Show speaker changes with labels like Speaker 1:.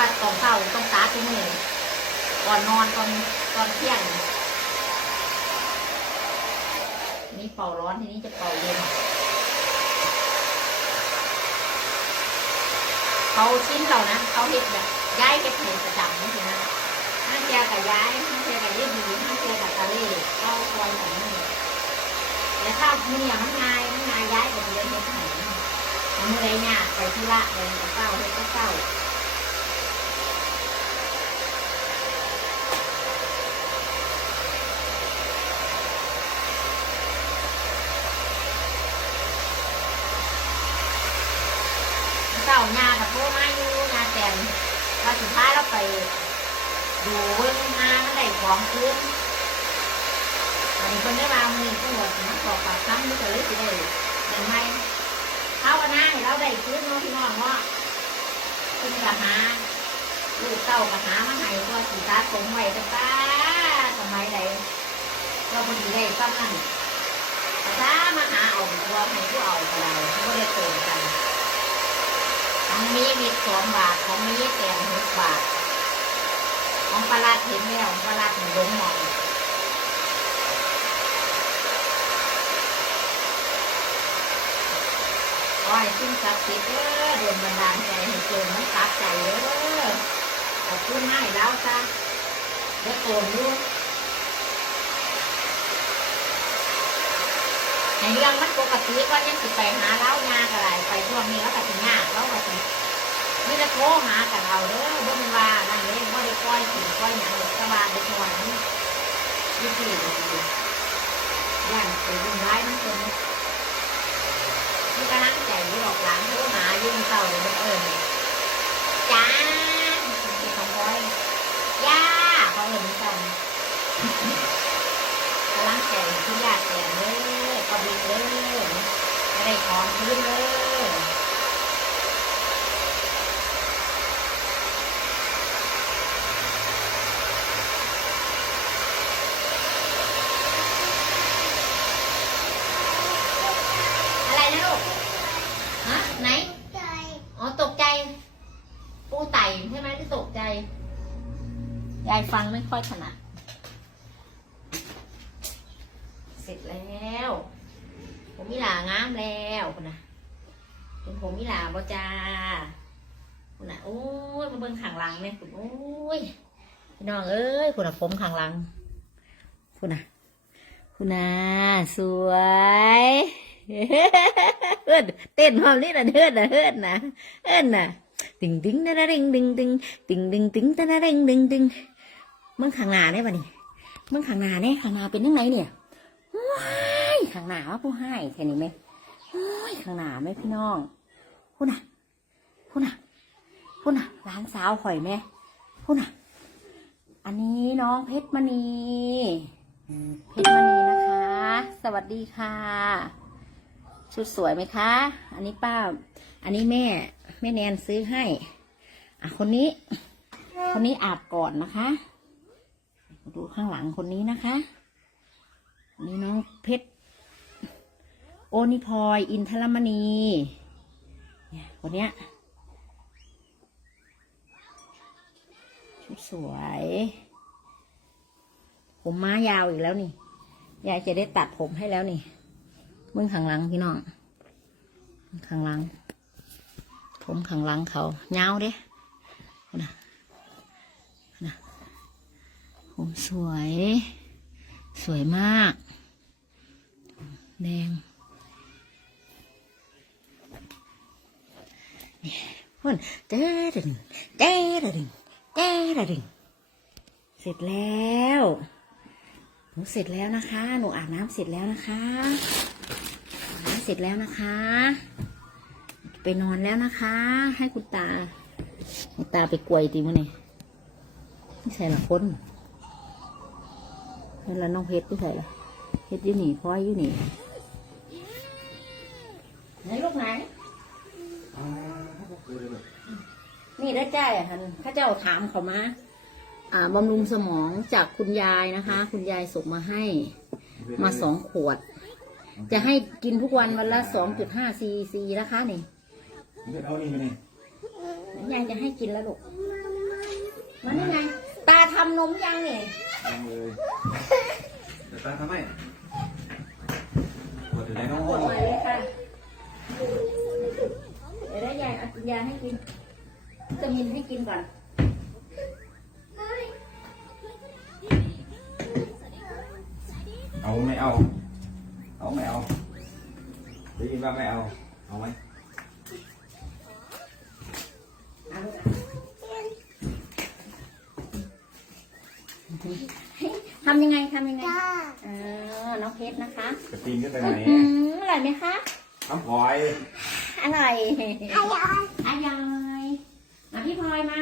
Speaker 1: ว่าต้องเข้าต้องตาทุก่อนนอนตอนตอนเที่ยง นี่เป่าร้อนทีนี้จะเป่าเย็นเขาชิ้นเรานะเขาเห็ดแบบย้ายเห็ดเห็ดประจำนี่นะห้าเทียกับย้ายห้าเทียกับยืดดีห้าเทียกับตะเล่เข้าคอยแบบนี้แต่ถ้ามีอยมันง่ายมันง่ายย้ายกับเดือนเห็ดไหนมันไม่ได้ยากไปที่ละไปกับเก้าเห็ดก็เก้า เจ้าญากับโทรมาอยู่ญาแต่งว่าสุดท้ายเราไป ดูเบิ้งงานมันได้ของคืนอันนี้คนได้มามือผู้หมดนะขอปากคำนี่ก็เลยสิได้ยังไงเขาวันหน้าให้เราได้คืนเน้องพี่น้องว่าคุณกะหาลูกเต้ากะหามาให้ก็สีตาสมไว้กันป้าสมัยใดเราพอดีได้ซ้ำนั่นถ้ามาหาเอาตัวให้ผู้เอาก็ได้ไม่ได้เกิดกันของมีมีสองบาทของมีแต่หกบาท ของปลาลัดเห็นแล้วปลาลัดหนึ่งลงหมองอให้สิ่งศักสิเด้อโดนบันดาลใจให้เจอมันตัดใจเด้อขอบคุณให้แล้วจ้ะเดี๋ยวโตนดูในเรื่องมันปกติว่ายังสิไปหาเล้ายากอะไรไปช่วงนี้แล้วก็ถึงยากแล้วก็สินี่จะโทรหากันเอาเด้อบ่ม่นว่านั่น เด้บ่อยสิปล่อยหยังหรอกแต่ว่าเด็กน้อยมันยี่สิบย่านไปวุ่นวายมันเพิ่นนี่กำลังใจอยู่หรอกหลังโทรหมาอยืมเศร้าเลยเอิ้นจ้าสิของบอยย่าเขาเอิ้นเศร้ากำลังใจที่ญาติแต่เด้อก็บินเด้อจะได้ของคืนเด้อ อะไรนะลูก ฮะ ไหน อ๋อ ตกใจ ปูไต่ ใช่ไหมที่ตกใจ ยายฟังไม่ค่อยถนัด เสร็จแล้ว ผมมิลางามแล้วนะเป็นผมมิลาบ่จ้าคุณนะโอ้ยมาเบิ่งข้างหลังเนี่ยคุณโอ้ยพี่น้องเอ้ยคุณนะผมข้างหลัง คุณนะคุณนะสวยเอิ้นเต้นพร้อมนี่นะเอิ้นนะเอิ้นนะเอิ้นนะ ติงติงนะนะดิงดิงดิงติงดิงติงตะนะดิงดิงดิงมึงข้างหน้าได้ปะนี่มึงข้างหน้าเนี่ยข้างหน้าเป็นยังไงเนี่ยว้ายข้างหน้าว่าผู้ให้แค่นี้ไหมโอ้ยข้างหน้าไหมพี่น้องพูดน่ะพูดน่ะพูดน่ะร้านสาวข่อยไหมพูดน่ะ อันนี้น้องเพชรมณีเพชรมณีนะคะ สวัสดีค่ะ ชุดสวยไหมคะ อันนี้ป้า อันนี้แม่ แม่แนนซื้อให้ อะคนนี้ คนนี้อาบก่อนนะคะ ดูข้างหลังคนนี้นะคะนนี้น้องเพชรโอนิพอยอินทรมณีเนี่ยคนเนี้ยชุดสวย ผมม้ายาวอีกแล้วนี่ยายจะได้ตัดผมให้แล้วนี่มึงข้างหลังพี่น้องข้างหลัง ผมข้างหลังเขาเงาเด้นะนะผมสวย สวยมาก แดงนี่พ่นเจ๊ดึงเจ๊ดึงเจ๊ดึงเสร็จแล้วหนูเสร็จแล้วนะคะ หนูอาบน้ำเสร็จแล้วนะคะอาบน้ำเสร็จแล้วนะคะ ไปนอนแล้วนะคะ ให้คุณตาให้ตาไปกวยตีมั้งเนี่ยไม่ใช่หรอคนนั่นละน้องเพชรไม่ใช่หรอเพชรยูหนีพลอยยูหนีไหนลูกไหนนี่ได้จ่ายอะท่านข้าเจ้าถามเขามาอ่าบำรุงสมองจากคุณยายนะคะ คุณยายส่งมาให้ มาสองขวด จะให้กินทุกวันวันละสองจุดห้าซีซีนะคะนี่
Speaker 2: เอานี่มานี่
Speaker 1: ยายจะให้กินแล้วลูกมันนี่ไง ตาทำนมยังเนี่ย
Speaker 2: ยังเลยเดี๋ยวตาทำไมปวดถึงไหนน้อง
Speaker 1: ป
Speaker 2: อ้
Speaker 1: ว
Speaker 2: ว
Speaker 1: ด
Speaker 2: น
Speaker 1: หน่อยเลยค่ะ เดี๋ยวได้ยายเอากินยาให้กินวิตามินให้กินก่อน
Speaker 2: เอาไม่เอา เอาไม่เอาได้ยินว่าไม่เอา เอาไหม
Speaker 1: ทำยังไงทำยังไงเออน้องเพชรนะคะ
Speaker 2: จะปีนขึ้นไปไหน
Speaker 1: อืมอร่อยไหมคะ
Speaker 2: น้ำพลอย
Speaker 1: อร่อยอร่อยอร่อยมาพี่พลอยมา